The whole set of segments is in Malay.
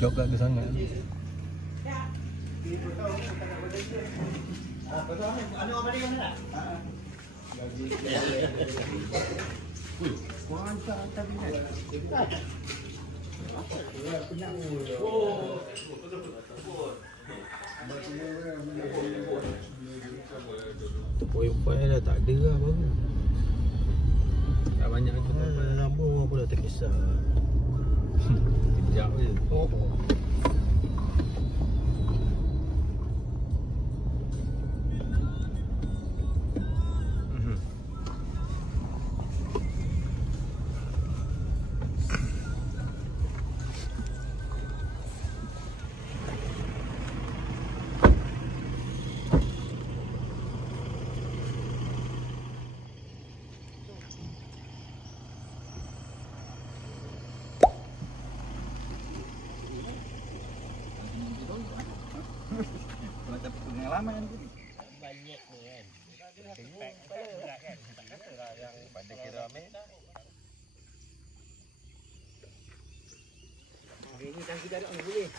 Jog kat dia sangat. Poin-poin dah tak ada lah baru. Tak banyak tu. Lampu apa dah tak kisah. Sekejap je. Macam pengalaman tu. Banyak ni kan. Impact berat kan. Tak katalah yang pada kira ambil. Hari ni tangki tak ada orang boleh.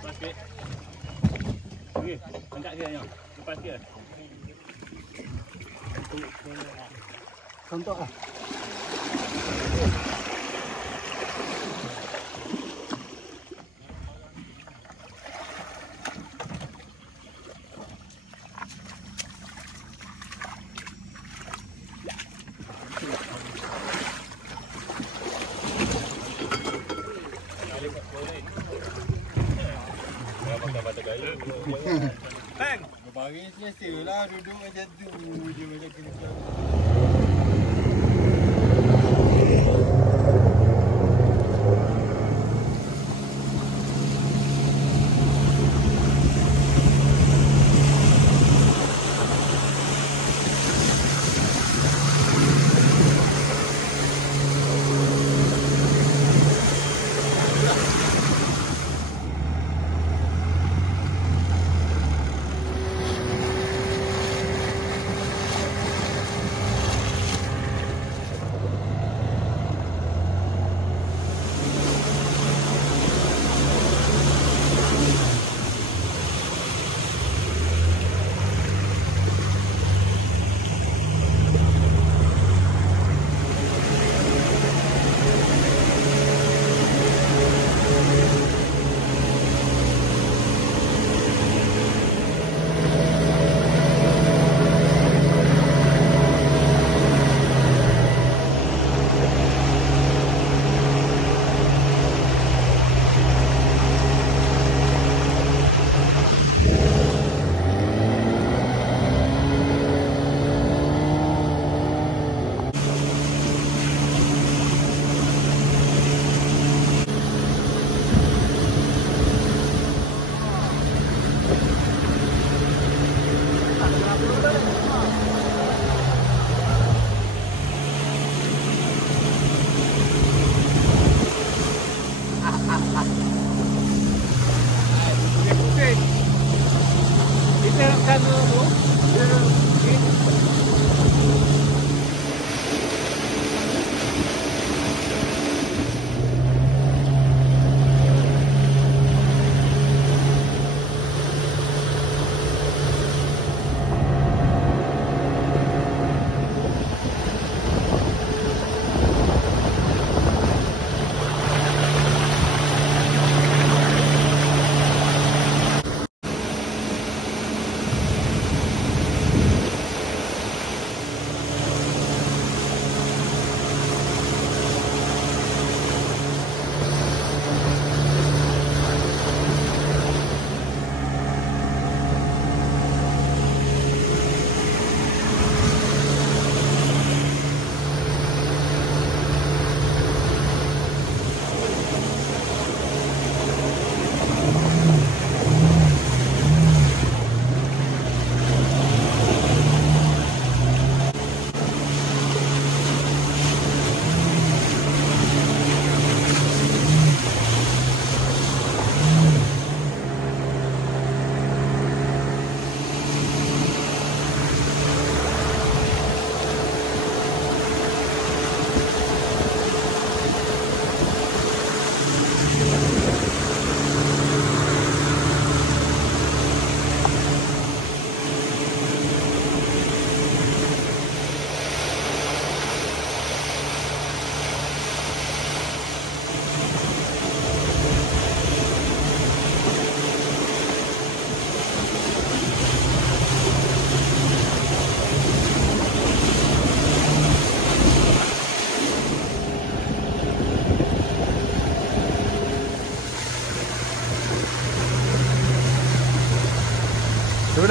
Okey. Okey, angkat dia yang. Lepas dia. Contoh lah. Bang. Baris biasalah duduk macam tu je macam kena.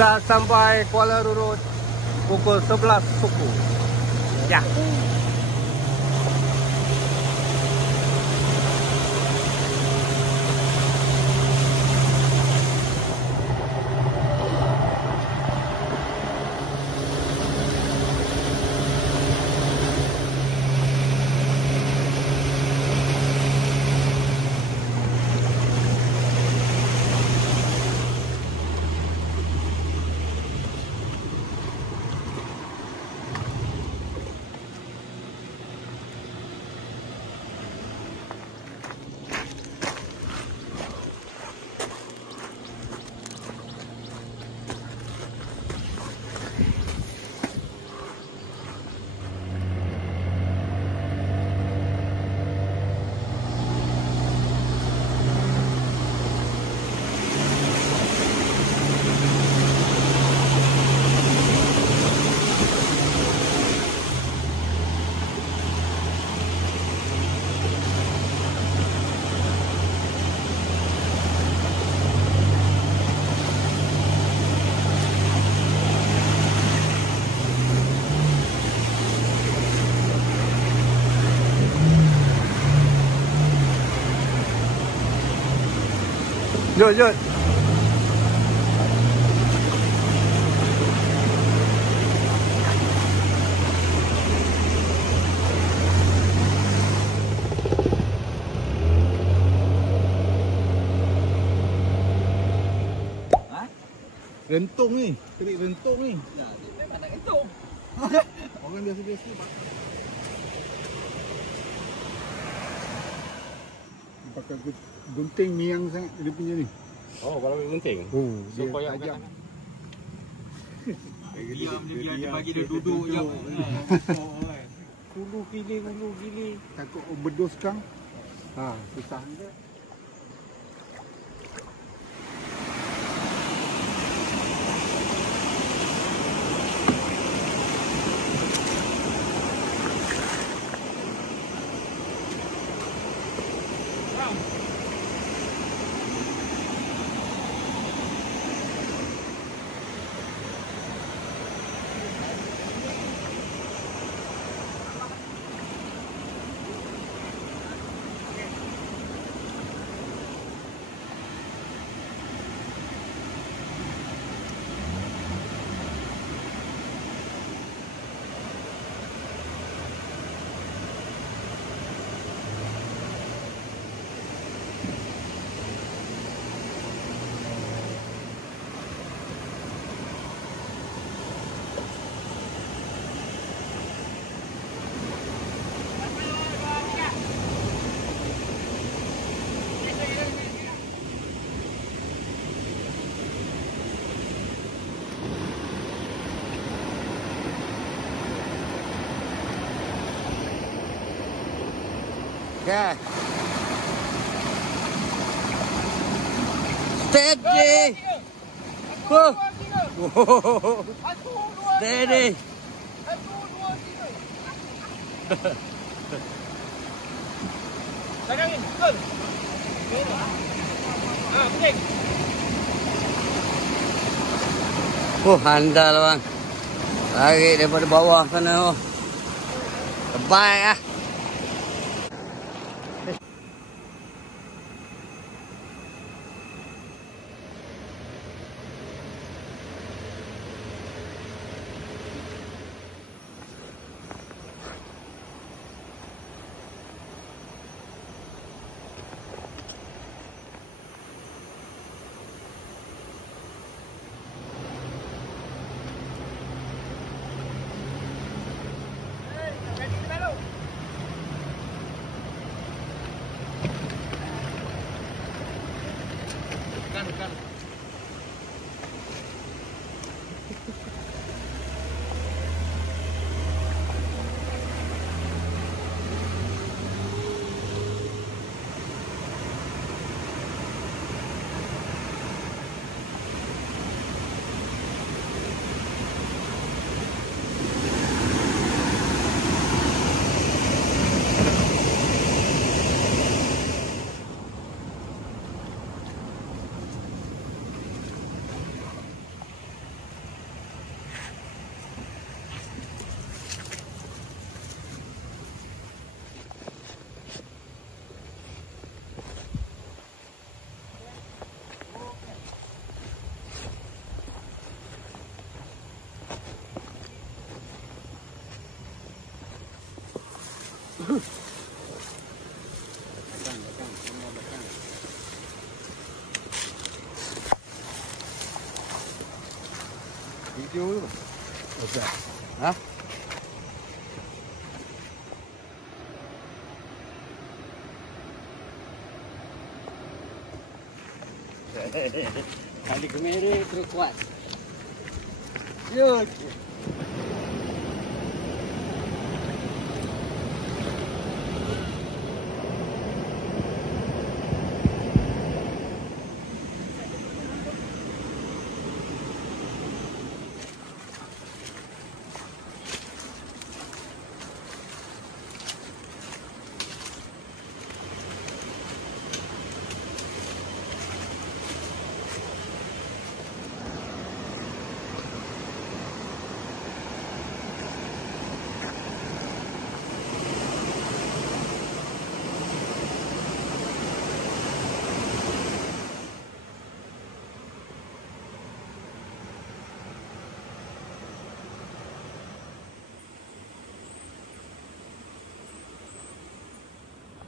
Sudah sampai Kuala Rurut pukul 11 suku. Ya. Jod, jod. Rentung ni, kerik rentung ni. Ya, dia tak ada rentung. Orang biasa-biasa. Pakai gunting miang sangat dia punya ni. Oh, kalau gunting. Oh, So dia koyak tajam. Diam dia bagi dia duduk je. Hulu gili. Takut overdose kang. Ha, susah dia. Okay. Steady. Oh. Steady. Pegangin, betul. Pusing. Handal bang. Lari daripada bawah sana. Terbaik ah. Video tu. Okey. Ha? Kali kamera terus kuat. Yo.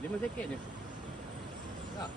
RM5 je. Tak.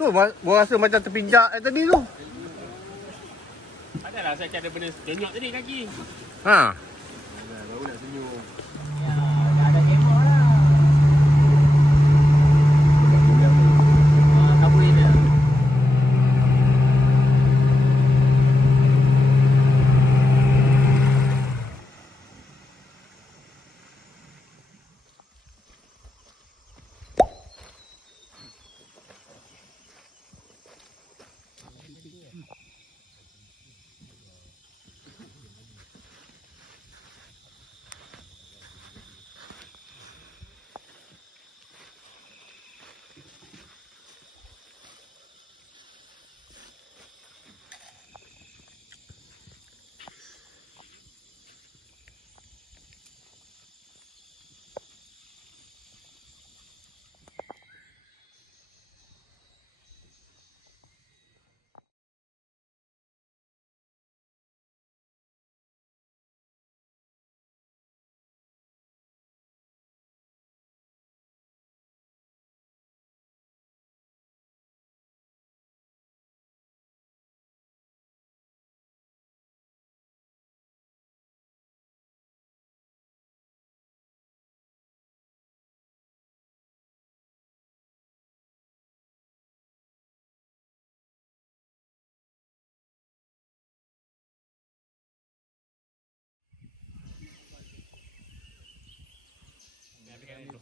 Tu gua rasa macam terpijak tadi tu. Adalah saya ada benda senyok tadi kaki. Ha. Baru nak senyum. Ada kemah lah. Kabur dia.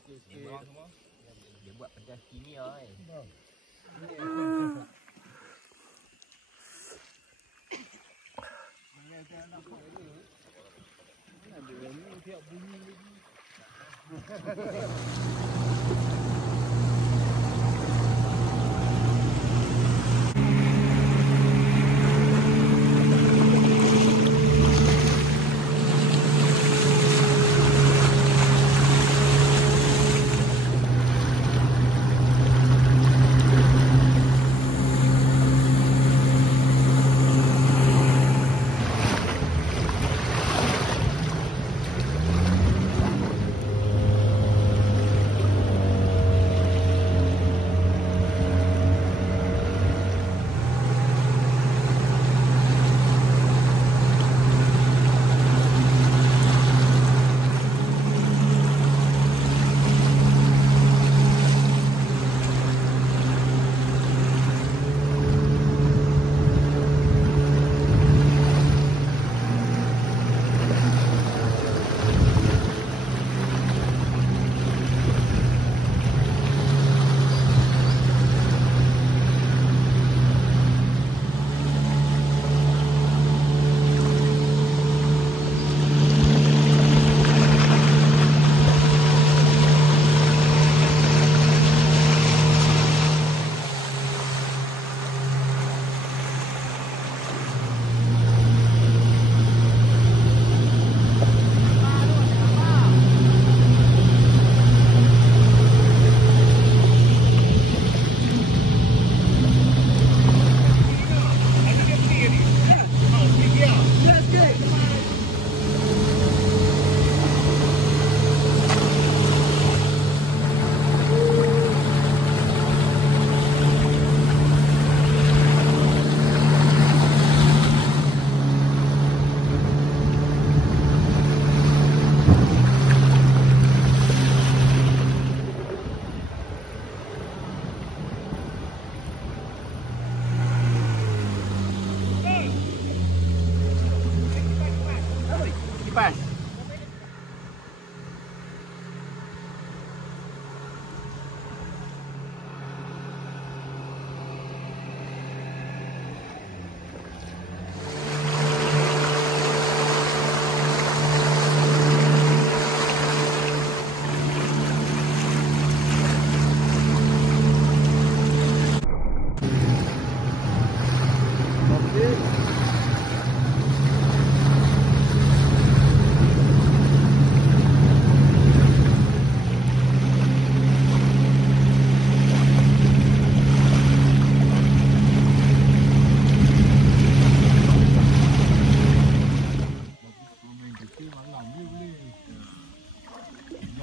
Dia buat pedas kimia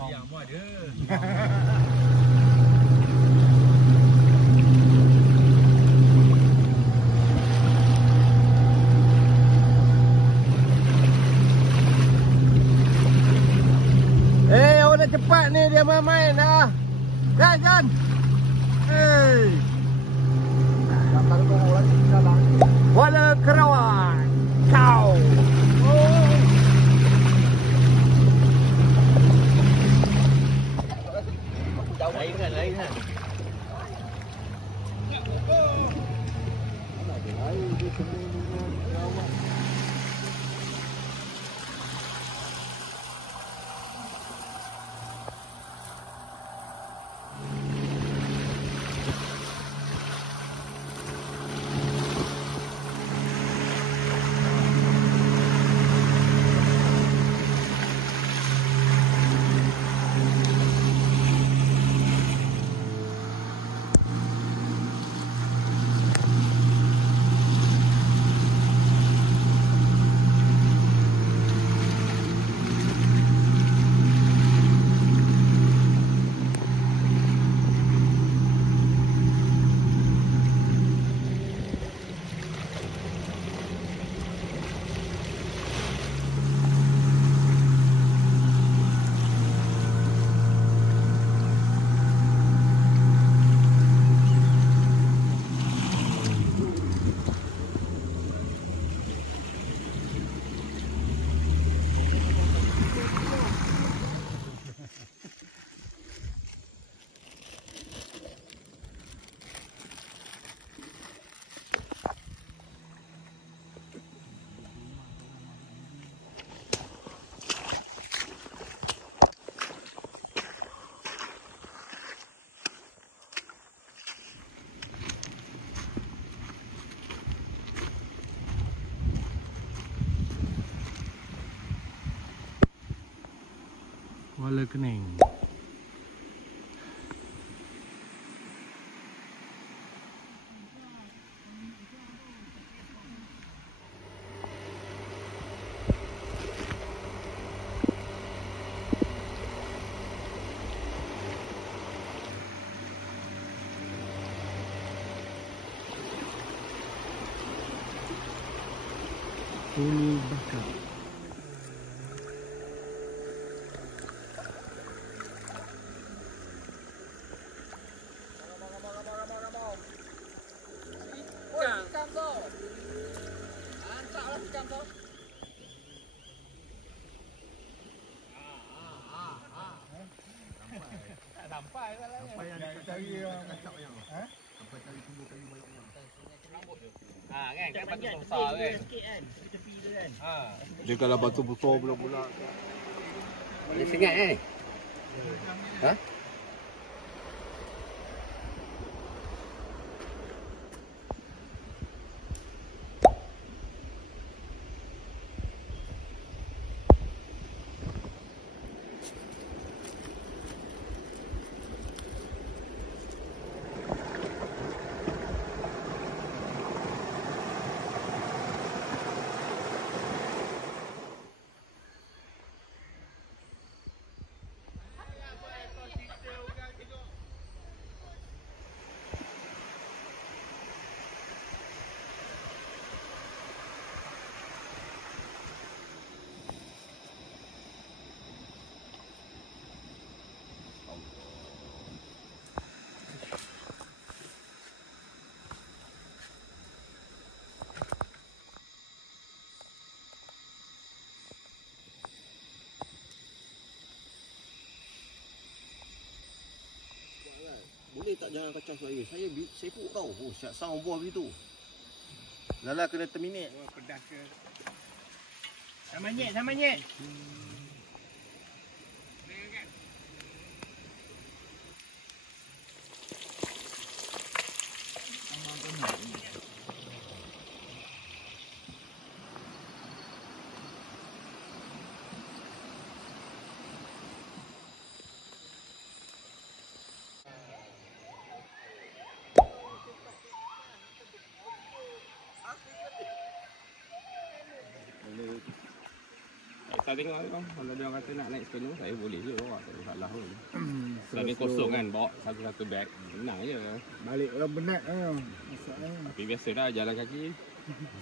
Yang mu ada. Orang cepat ni dia main dah. Kan. Wala Kerawang. Kau. Lain kan. Wala kening. Ulu bakar. Sampai lah. Sampai yang cari kacau yang. Sampai cari kayu banyak. Kan kat batu besar kan. Tepi tu kan. Dia kalau batu besar pula. Dia sengat eh. Ha? Boleh tak jangan kacau saya? Saya sibuk tau. Oh, siap sound buah begitu. Lala kena terminate. Wah, pedas ke. Sama nyek. tengok kalau dia orang kata nak naik canoe, saya boleh je bawa, tak ada salah pun. Dan ni kosong kan, bawa satu-satu beg, senang je. Balik orang penat masalahnya. Tapi biasalah jalan kaki.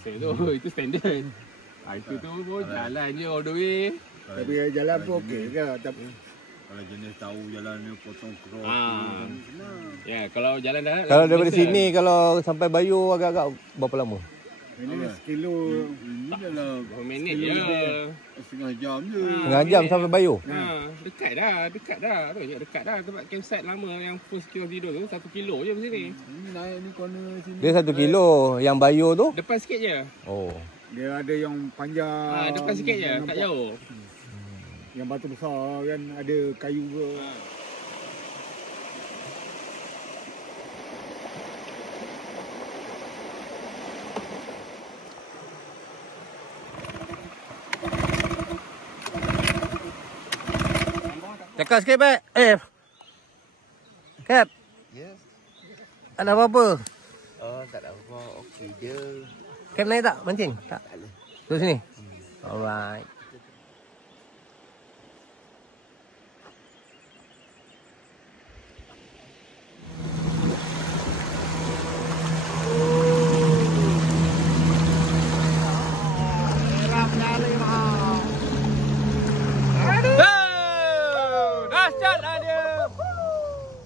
Saya tu, itu standard. Itu tu pun jalan je all the way. Tapi jalan pun okey ke? Tapi Kalau jenis tahu jalan ni potong cross. Ya, kalau jalan darat. Kalau daripada sini kalau sampai Bayu agak-agak berapa lama? ini sekilo. Ini dalam berapa minit je. setengah jam je. Setengah jam sampai Bayu? Dekat dah. Tu je dekat dah. Tempat campsite lama yang first kita tidur tu 1 kilo je di sini. Ini naik ni corner sini. Dia 1 kilo. Yang Bayu tu? Depan sikit je. Oh. Dia ada yang panjang. Depan sikit je, tak nampak. jauh. Yang batu besar kan ada kayu ke. Cakap sikit, Pak. Kap. Yes. Ada apa-apa? Oh, tak ada apa. Okey je. Kap naik tak mancing? Tak. Duduk sini? Alright.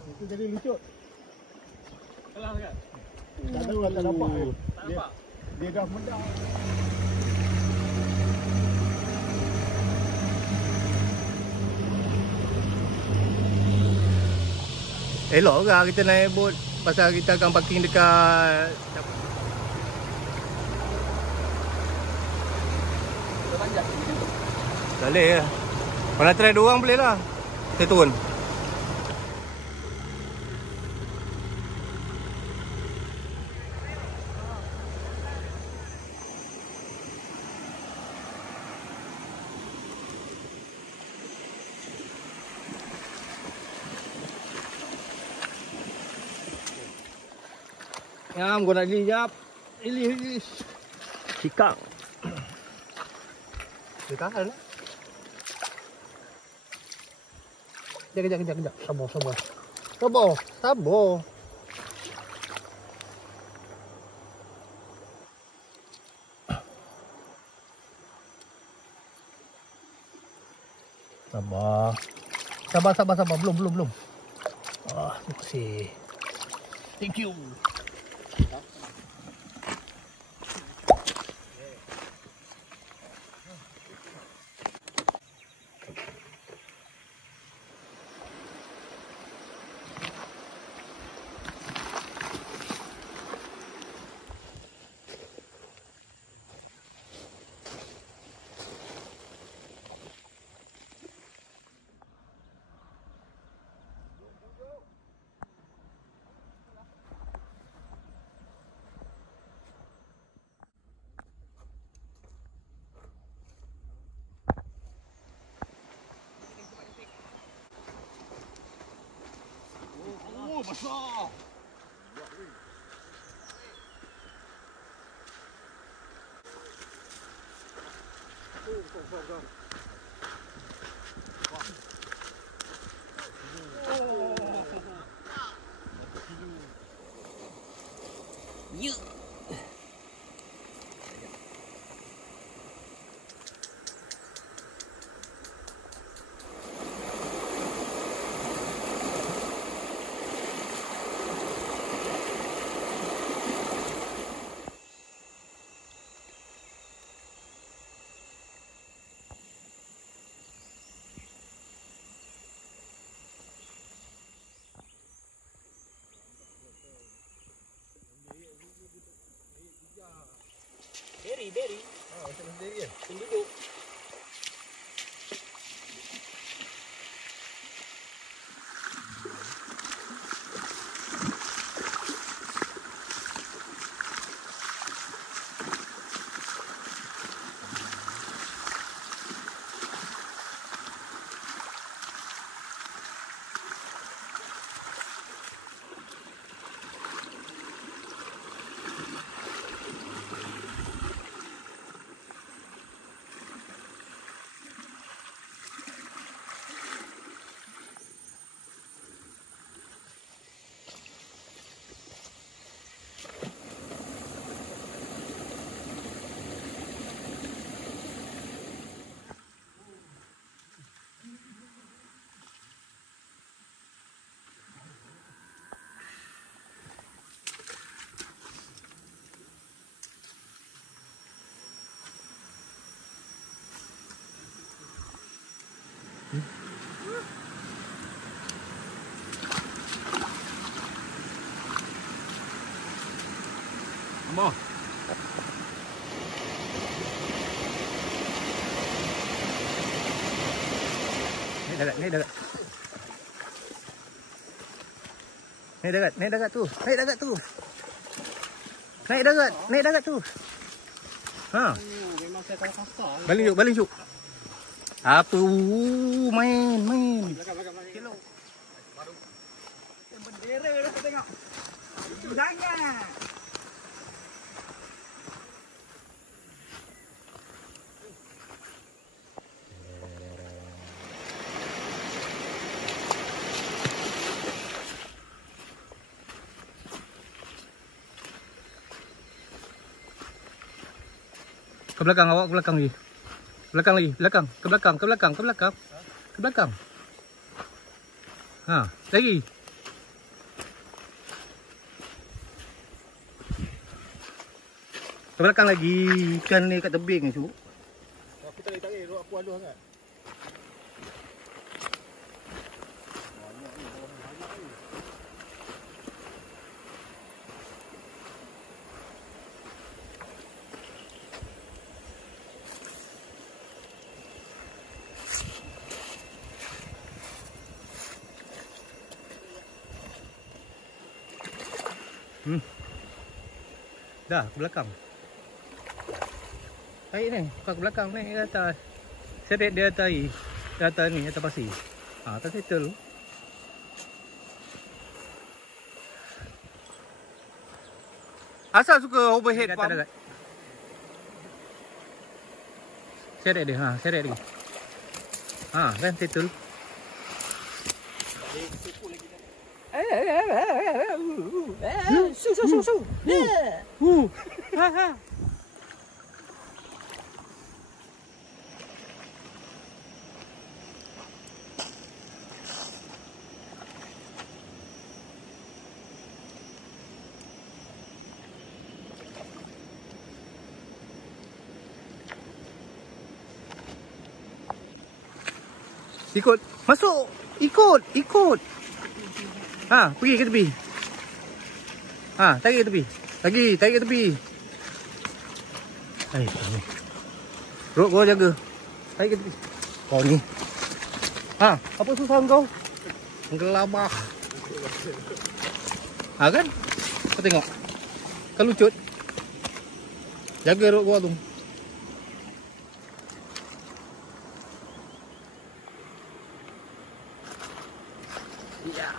Itu jadi lucut. Kelang ke? Tak tahu tak nampak. Dia dah mendak. Elok ke kita naik bot pasal kita akan parking dekat boleh ya. Kalau nak try 2 orang boleh lah. Kita turun. Ngam gua nak lihat. Ini cikang. Ditahan. Kejap. Sabar. Sabar. Belum. Terima kasih. Thank you. Besar. Beri. Macam sendiri kan? Duduk. Ambo. Naik dekat. Naik dekat tu. Naik dekat tu. Ha. Memang saya kalah kasar. Balik jug. Apa? Main. Belakang. Kilo. Baru. Yang bendera dah kau tengok. Jangan. Ke belakang awak, ke belakang lagi. Ke belakang. Ha, lagi. Ke belakang lagi. Ikan ni kat tebing ni, Cuk. Aku tarik, aku aduh sangat. Dah, ke belakang. Tarik ni, kau ke belakang ni, ke atas. Seret dia atas ni. Di atas ni, atas pasir. Ha, atas settle tu. Asal suka overhead pump? Seret dia, ha, seret dia. Ha, kan settle. Su. Ha. Ikut. Masuk. Ikut. Ha, pergi ke tepi. Ha, tarik ke tepi. Tarik ke tepi. Hai. Rok kau jaga. Tarik ke tepi. Kau ni. Ha, apa susah kau? Gelabah. Ha kan? Kau tengok. Kau lucut. Jaga rok kau tu. Ya.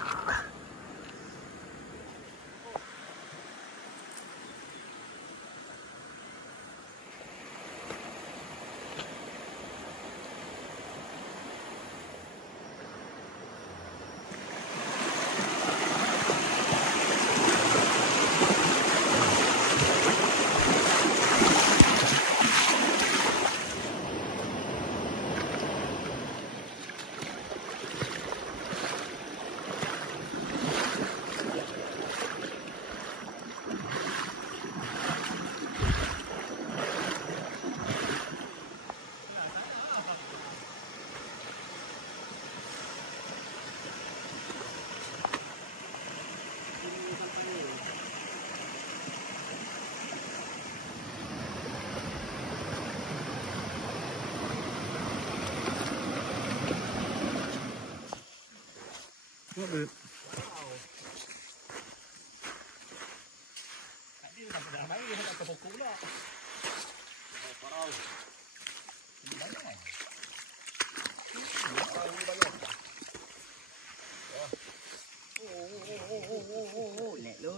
What the?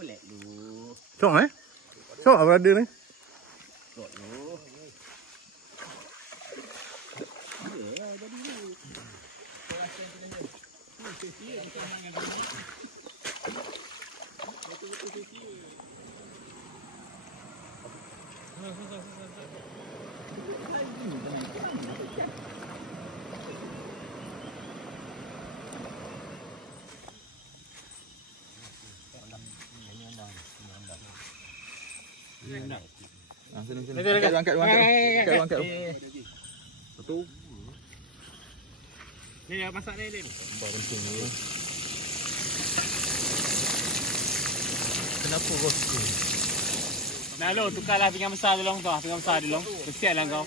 Lek lu. Sok Sok apa ada ni? Sok lu. Angkat. Satu. Ni dia masak ni Din. Penting ni. Kenapa roasting? Nah lo tukarlah pinggan besar dulu tu. Pinggan besar dulu. Kesianlah kau.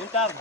Bentar.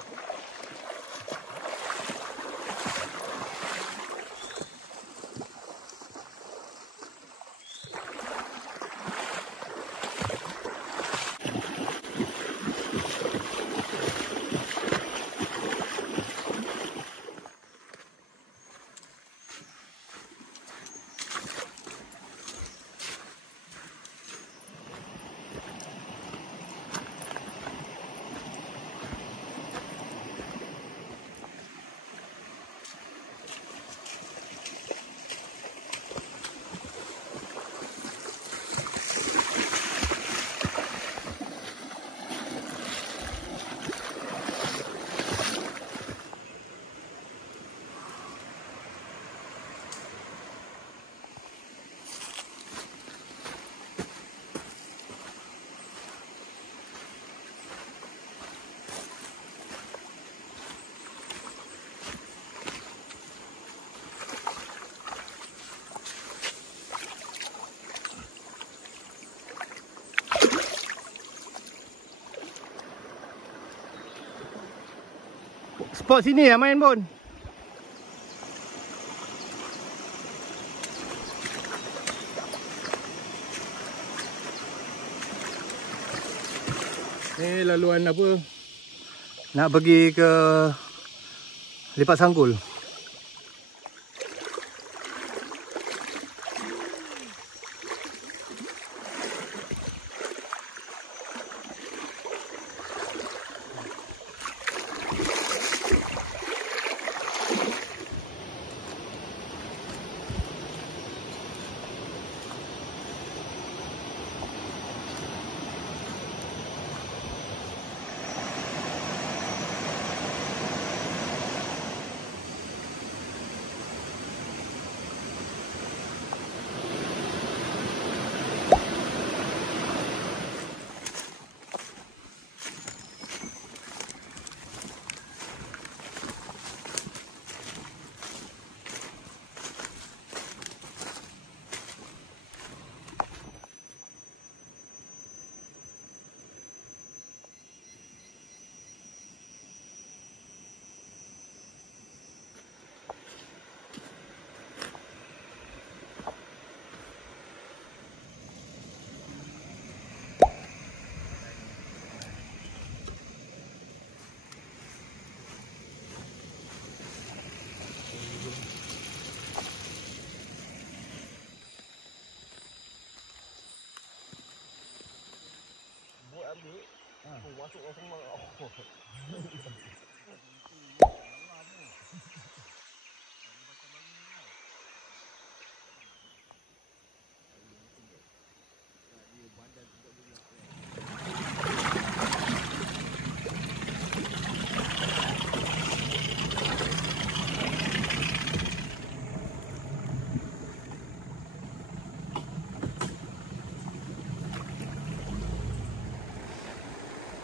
Spot sini lah main pun. Ni laluan apa? Nak pergi ke Lipat Sanggul.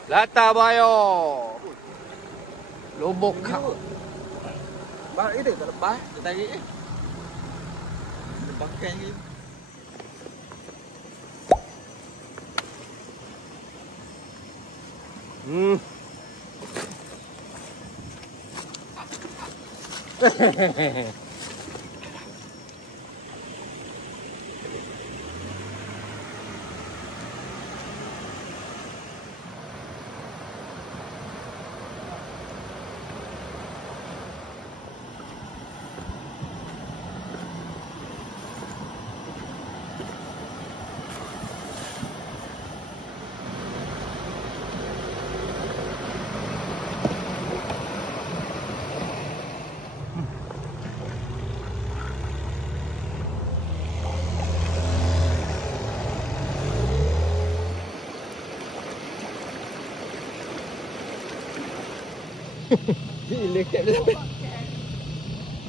Latar Bayo. Lobok kau. Bah itu tak lepas, dia tarik eh. Lepaskan ni.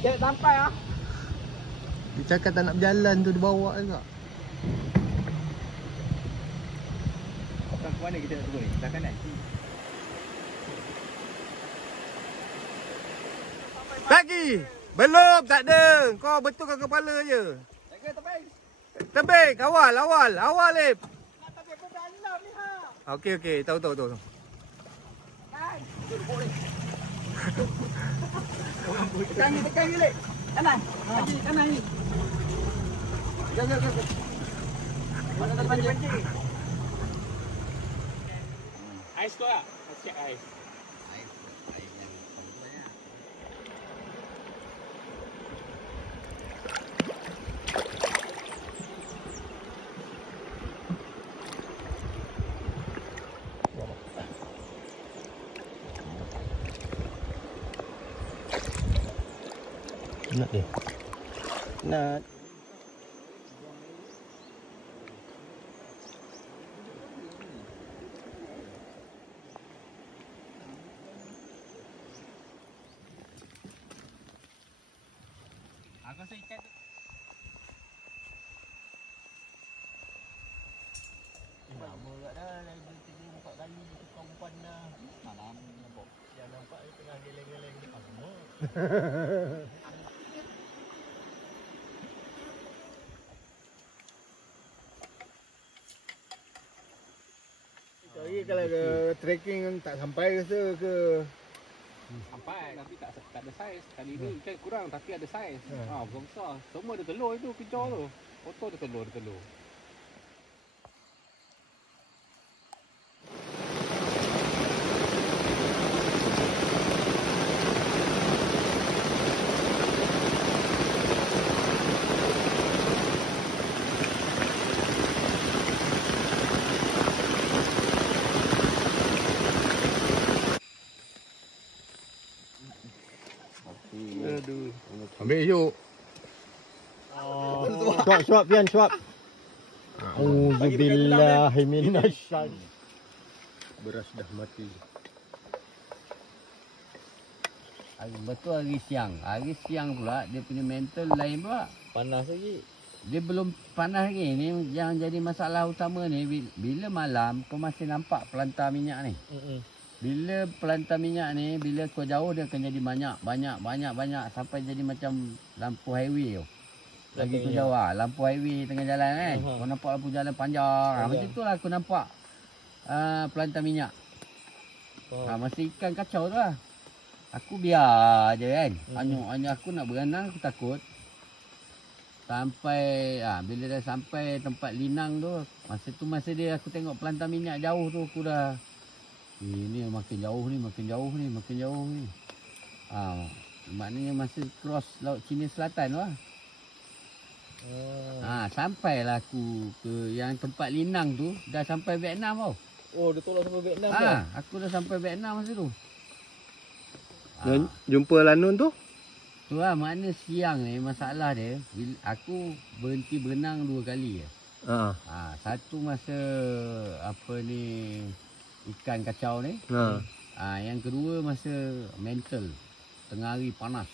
Jangan sampai ah. Dia cakap tak nak berjalan tu, dia bawa juga. Ke mana kita nak turun ni? Belah kanan. Lagi! Belum, tak ada. Kau betulkan kepala je. Jaga tebing. Tebing, awal Lip. Nak tebing pun dalam ni ha. Okey, tahu. Kan. Tekan ni Lip. Kanan. Lagi kanan ni. Jaga. Mana tak pancing. Ais tu lah. Check ais. Nak dia. Nak. Aku rasa ikan tu. Lama kat dah. Dah 3-4 kali tukar umpan dah. Malam nampak. Yang nampak dia tengah geleng-geleng di semua. Cari kalau ke trekking tak sampai rasa ke. Sampai tapi tak ada saiz. Kali ni ikan kurang tapi ada saiz. Besar. Semua ada telur itu kejar tu. Foto ada telur. Aduh. Ambil yuk. Suap. Auzubillahi minasyaitan. Beras dah mati. Betul hari siang. Hari siang pula dia punya mental lain pula. Panas lagi. Dia belum panas lagi. Ni yang jadi masalah utama ni bila malam kau masih nampak pelantar minyak ni. Bila pelantar minyak ni, bila kau jauh dia akan jadi banyak sampai jadi macam lampu highway tu. Lagi kau jauh lampu highway tengah jalan kan. Kau nampak lampu jalan panjang. Macam tu lah aku nampak pelantar minyak. Masa ikan kacau tu lah. Aku biar je kan. Hanya aku nak berenang aku takut. Sampai bila dah sampai tempat linang tu, masa dia aku tengok pelantar minyak jauh tu aku dah ini makin jauh ni. Maknanya masa cross Laut Cina Selatan tu lah. Sampailah aku ke yang tempat linang tu, dah sampai Vietnam tau. Oh, dia tolak sampai Vietnam dah. Aku dah sampai Vietnam masa tu. Jumpa lanun tu? Tu lah makna siang ni masalah dia, aku berhenti berenang 2 kali je. Satu masa ikan kacau ni. Yang kedua masa mental tengah hari panas.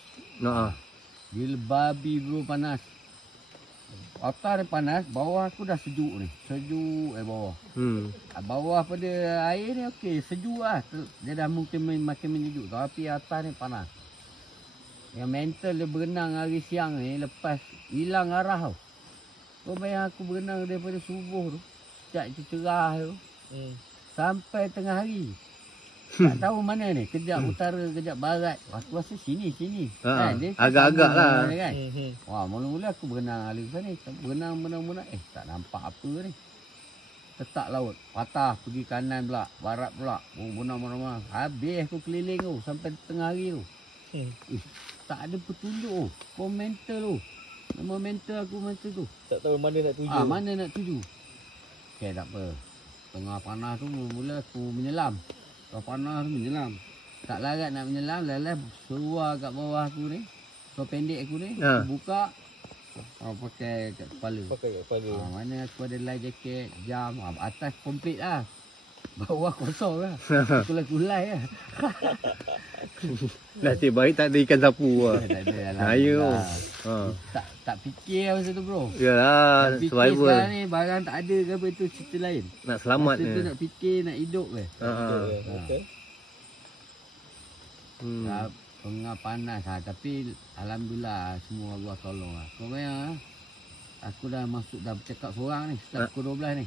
Bila babi bro panas. Atas dia panas, bawah aku dah sejuk ni. Sejuk bawah. Bawah pada air ni okey, sejuk lah. Dia dah mungkin makin menyejuk. Tapi atas ni panas. Yang mental dia berenang hari siang ni lepas hilang arah tau. Kau bayang aku berenang daripada subuh tu. Sejak cerah tu. Sampai tengah hari. Tak tahu mana ni. Kejap utara, kejap barat. Aku rasa sini. Ha, Dia agak-agak sama lah. Kan? Wah, mula-mula aku berenang alih sana ni. Berenang. Tak nampak apa ni. Tetak laut. Patah, pergi kanan pula. Barat pula. Berenang. Habis aku keliling tu. Sampai tengah hari tu. Tak ada petunjuk tu. Kau mental tu. Memang mental aku masa tu. Tak tahu mana nak tuju. Mana nak tuju. Okay, tak apa. Tengah panas tu mula aku menyelam. Tengah panas tu menyelam. Tak larat nak menyelam. Lelah seluar kat bawah aku ni. Seluar pendek aku ni. Aku buka. Pakai kat kepala. Mana aku ada life jacket, jam. Atas komplit lah. Bawah kosong lah. Kulai-kulai lah. Nasib baik tak ada ikan sapu lah. Tak ada lah. Ayo. Tak fikir masa tu bro. Yalah, Fikir survival. sekarang ni barang tak ada ke apa itu cerita lain. Nak selamat Masa ni. tu nak fikir nak hidup ke. Okey. Tengah panas lah. Tapi Alhamdulillah semua Allah tolong lah. Kau bayang lah. Aku dah masuk dah bercakap seorang ni. Setelah pukul 12 ni.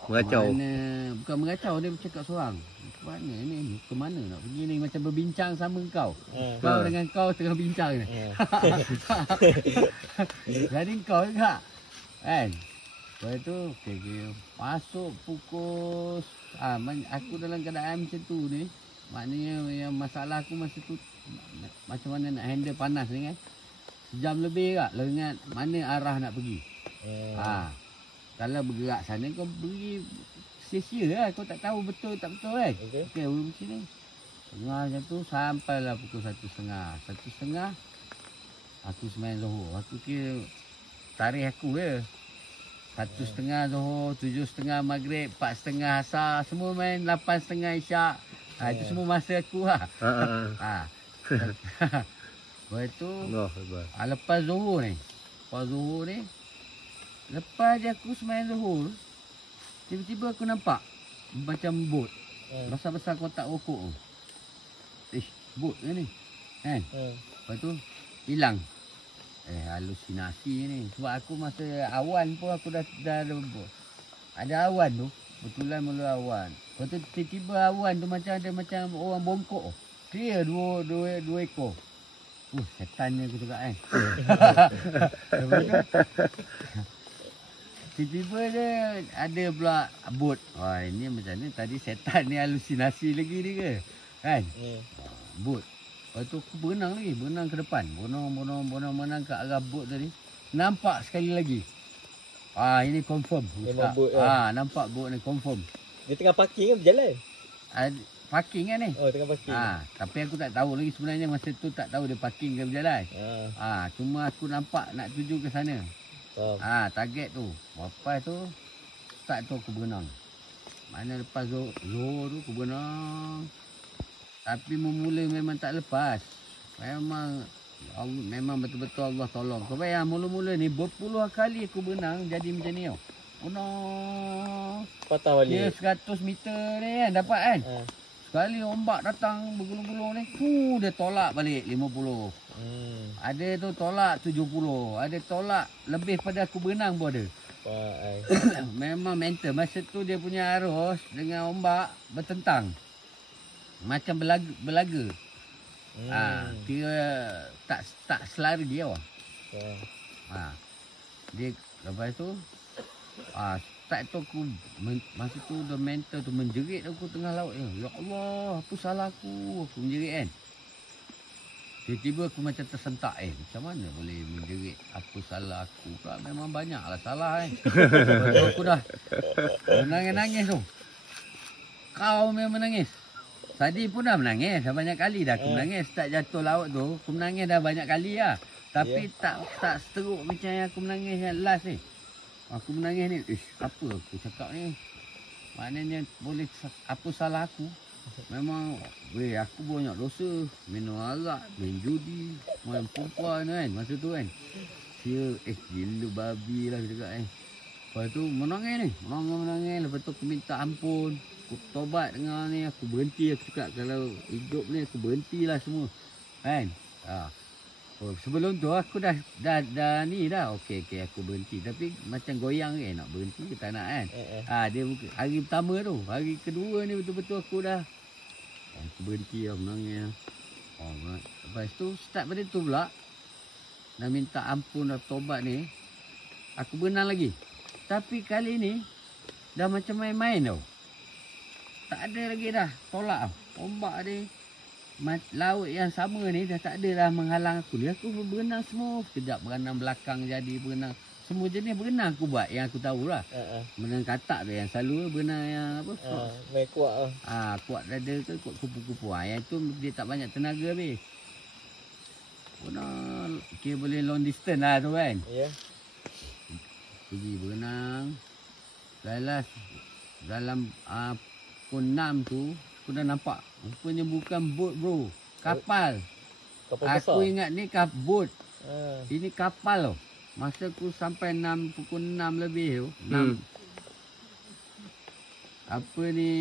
Mengacau. Bukan mengacau, dia bercakap seorang. Ke mana ni? Ke mana nak pergi ni? Macam berbincang sama kau. Kau dengan kau tengah bincang ni. Jadi kau juga. Kan? Lepas tu, okay. Masuk pukul... aku dalam keadaan macam tu ni. Maknanya yang masalah aku masa tu, macam mana nak handle panas ni kan. Sejam lebih tak lengat mana arah nak pergi. Kalau bergerak sana kau pergi sia-sia lah. Kau tak tahu betul tak betul kan. Okey, macam ni. Tengah macam tu sampailah pukul 1.30. 1.30 aku sembahyang Zuhur. Aku kira tarikh aku je. 1.30 Zuhur, 7.30 Maghrib, 4.30 Asar, semua main 8.30 Isyak. Itu semua masa aku lah. Lepas tu lepas Zuhur ni. Lepas je aku sembahyang Zuhur, tiba-tiba aku nampak macam bot. Besar-besar kotak rokok tu. Bot ke ni? Kan? Lepas tu hilang. Halusinasi ni. Sebab aku masa awan pun aku dah ada bot. Ada awan tu. Betulan mula awan. Lepas tu tiba-tiba awan tu macam ada macam orang bongkok. Clear dua ekor. Setan ni aku cakap kan. Lepas tu tiba-tiba dia ada pula bot. Wah, ini macam ni tadi setan ni halusinasi lagi ni ke? Kan? Bot. Lepas tu aku berenang lagi, berenang ke depan. Berenang ke arah bot tadi. Nampak sekali lagi. Ini confirm. Memang bot lah. Nampak bot ni confirm. Dia tengah parking ke berjalan? Parking kan ni? Oh, tengah parking. Tapi aku tak tahu lagi sebenarnya masa tu tak tahu dia parking ke berjalan. Cuma aku nampak nak tuju ke sana. Target tu. Lepas tu start tu aku berenang. Mana lepas Zuhur tu aku berenang. Tapi memula memang tak lepas. Memang betul-betul Allah tolong. Kau bayang mula-mula ni berpuluh kali aku berenang jadi macam ni tau. Berenang. Patah balik. Dia 100 meter ni kan dapat kan. Sekali ombak datang bergulung-gulung ni. Dia tolak balik 50. Ada tu tolak 70. Ada tolak lebih pada aku berenang pun ada. Memang mental. Masa tu dia punya arus dengan ombak bertentang. Macam belaga. Dia tak selari dia lah. Dia lepas tu start tu aku masa tu dah mental tu menjerit aku tengah laut. Ya Allah, apa salah aku? Aku menjerit kan. Tiba-tiba aku macam tersentak. Macam mana boleh menjerit apa salah aku? Memang banyaklah salah kan. Aku dah menangis tu. Kau memang menangis. Tadi pun dah menangis dah banyak kali dah aku menangis. Start jatuh laut tu aku menangis dah banyak kali lah. Tapi tak seteruk macam yang aku menangis yang last ni. Aku menangis ni. Apa aku cakap ni? Maknanya boleh apa salah aku? Memang aku banyak dosa. Minum arak, main judi, main perempuan kan masa tu kan. Dia gila babi lah aku cakap kan. Lepas tu menangis ni. Menangis. Lepas tu aku minta ampun. Aku tobat dengan ni, aku berhenti. Aku cakap kalau hidup ni aku berhentilah semua. Kan? Sebelum tu aku dah ni dah. Okey aku berhenti. Tapi macam goyang nak berhenti ke tak nak kan? Dia hari pertama tu. Hari kedua ni betul-betul aku dah Aku berhenti lah menangis. Lepas tu start pada tu pula. Dah minta ampun, dah tobat ni. Aku berenang lagi. Tapi kali ni dah macam main-main tau. Tak ada lagi dah. Tolak tau. Ombak ni. Laut yang sama ni dah tak ada dah menghalang aku. Dia aku berenang semua. Sekejap berenang belakang jadi berenang. Semua jenis berenang aku buat yang aku tahu lah. Berenang katak tu yang selalu berenang yang apa. Main kuat lah. Kuat dada ke kuat kupu-kupu. Yang tu dia tak banyak tenaga habis. Berenang. Kira boleh long distance lah tu kan. Ya. Pergi berenang. Dalam pukul 6 tu aku dah nampak. Rupanya bukan bot bro. Kapal. Kapal besar. Aku ingat ni bot. Ini kapal tau. Masa aku sampai pukul 6 lebih tu. 6. Apa ni.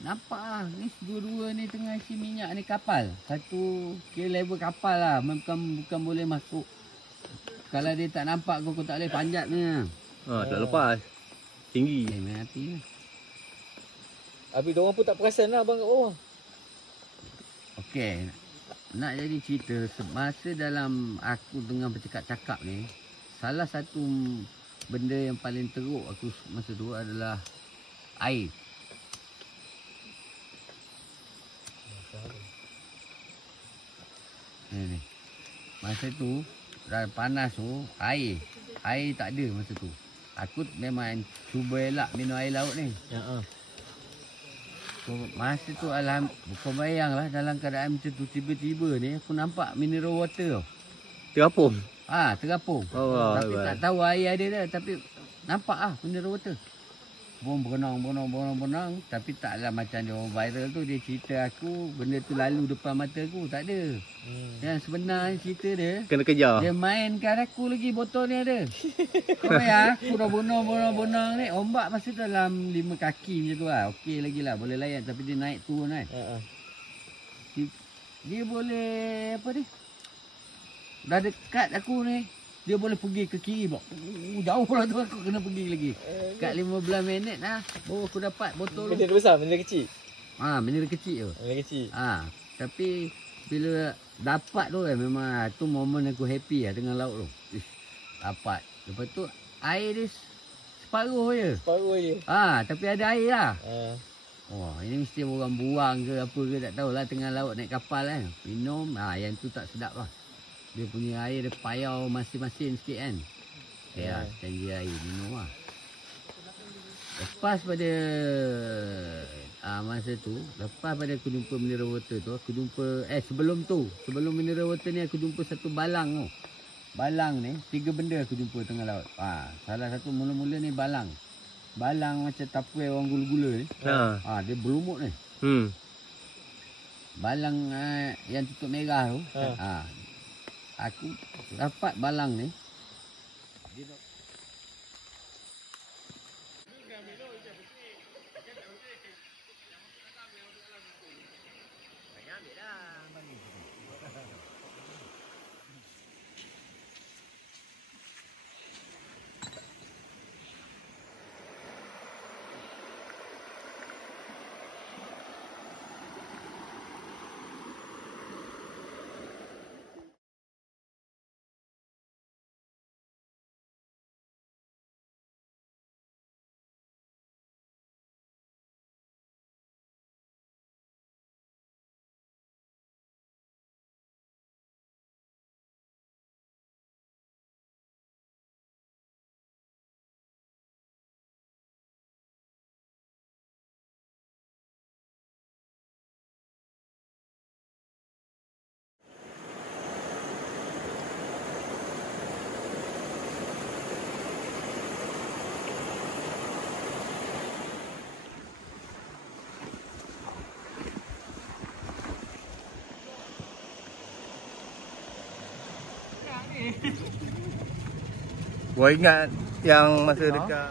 Nampak lah. Ni dua-dua ni tengah isi minyak ni kapal. Satu kira level kapal lah. Bukan boleh masuk. Kalau dia tak nampak aku tak boleh panjat ni. Tak lepas. Tinggi. Main hati lah. Habis diorang pun tak perasan lah abang kat bawah. Okey. Nak jadi cerita, semasa dalam aku tengah bercakap-cakap ni, salah satu benda yang paling teruk aku masa tu adalah air. Ni. Masa tu, dah panas tu, air. Air tak ada masa tu. Aku memang cuba elak minum air laut ni. So, masa tu bukan bayang lah dalam keadaan macam tu tiba-tiba ni aku nampak mineral water tau. Terapung. Terapung. Tapi tak tahu air ada dah. Tapi nampak lah mineral water. Berenang. Tapi taklah macam dia orang viral tu. Dia cerita aku benda tu lalu depan mata aku. Tak ada. Yang sebenarnya cerita dia. Kena kejar. Dia mainkan aku lagi botol ni ada. Kau bayar aku dah bonang ni. Ombak masa dalam 5 kaki macam tu lah. Okey lagi lah. Boleh layan. Tapi dia naik turun kan. Dia boleh apa ni. Dah dekat aku ni. Dia boleh pergi ke kiri pula. Jauh lah tu aku kena pergi lagi. Kat 15 minit lah. Baru aku dapat botol. Mineral besar, mineral kecil. Mineral kecil tu. Mineral kecil. Tapi bila dapat tu kan memang tu momen aku happy lah dengan laut tu. Dapat. Lepas tu air dia separuh je. Separuh je. Tapi ada air lah. Ini mesti orang buang ke apa ke tak tahulah tengah laut naik kapal kan. Minum. Yang tu tak sedap lah. Dia punya air dia payau masin-masin sikit kan. Janji air minum lah. Lepas pada masa tu, lepas pada aku jumpa mineral water tu, aku jumpa sebelum mineral water ni aku jumpa satu balang tu. Balang ni 3 benda aku jumpa tengah laut. Salah satu mula-mula ni balang. Balang macam tapuai orang gula-gula ni. Dia berlumut ni. Balang yang tutup merah tu. Aku dapat balang ni. Gua ingat yang masa dekat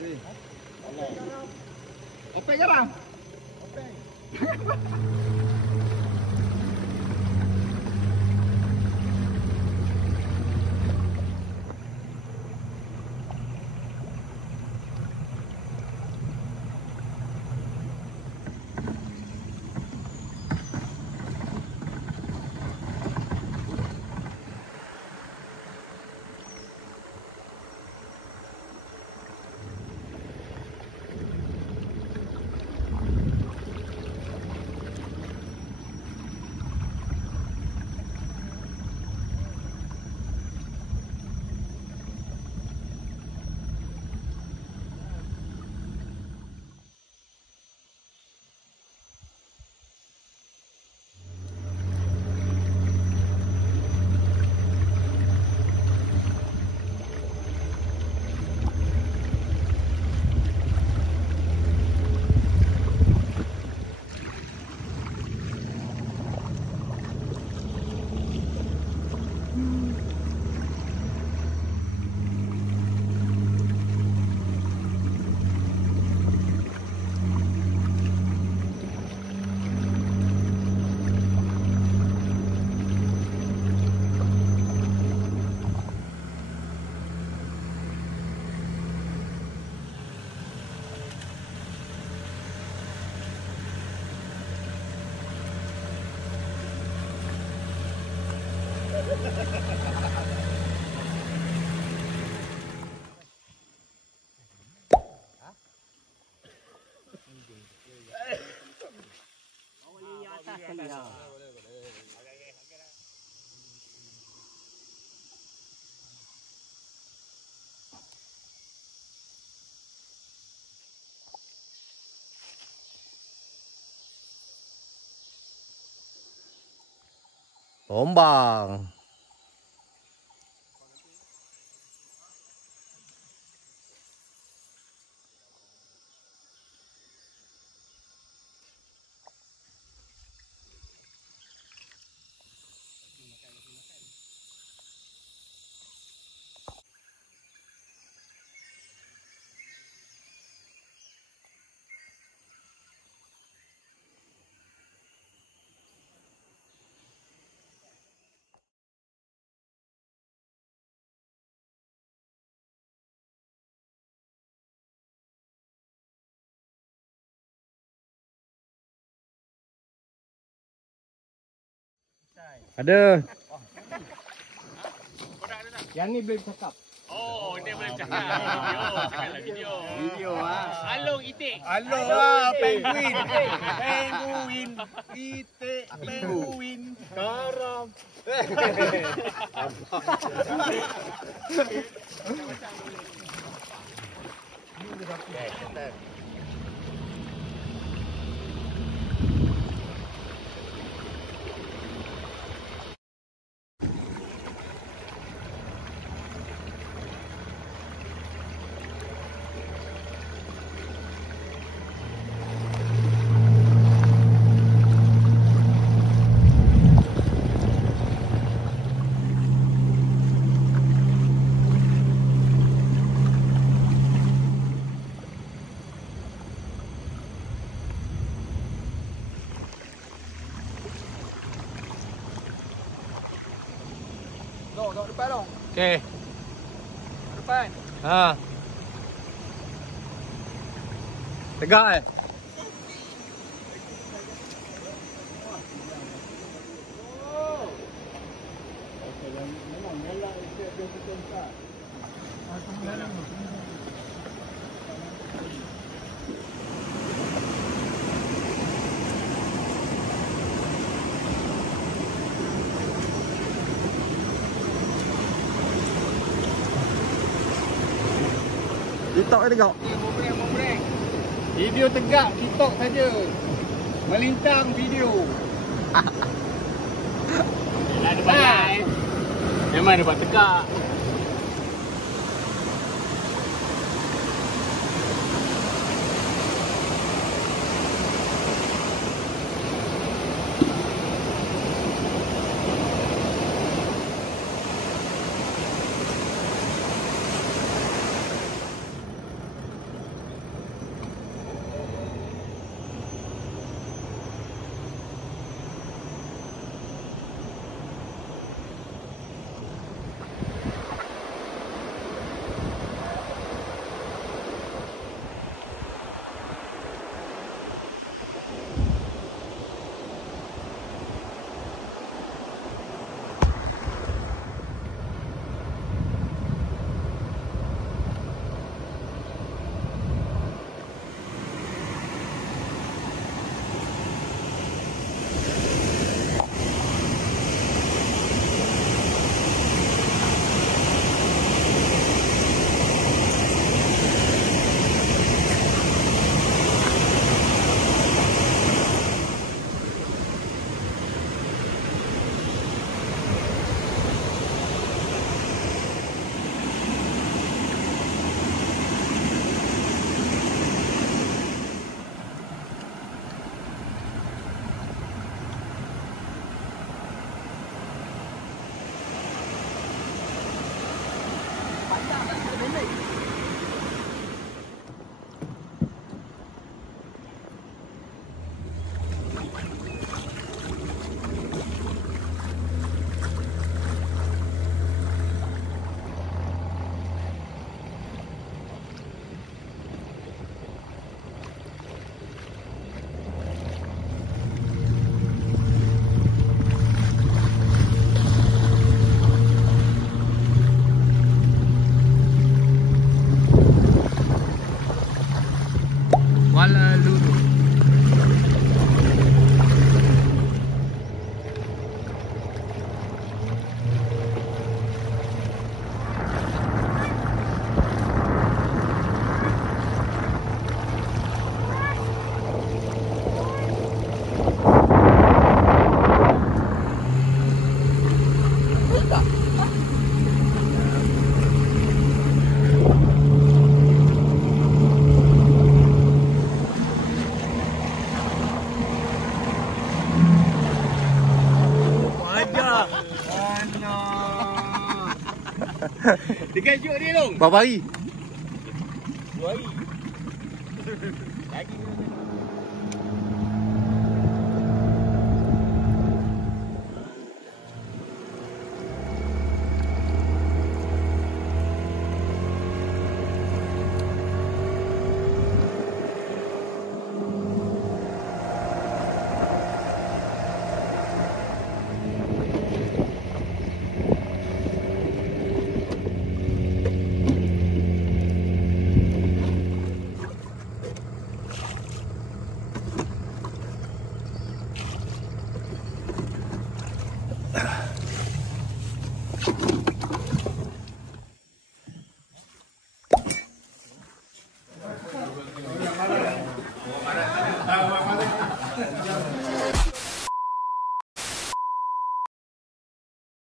lagi. Opek garam. Ombang. Ada. Yang ni boleh cakap. Oh, dia boleh cakap. Video, cakaplah video. Video ah. Along itik. Halo lah, penguin. Penguin. Itik, penguin. Garam. Dok depan dong. Okey. Depan. Ha. Tegak eh. TikTok ni tengok. Mombreng. Video tegak TikTok saja. Melintang video. Yalah, ada banyak eh. Memang dia buat tegak. Terkejut dia long. Berapa hari? 2 hari. Lagi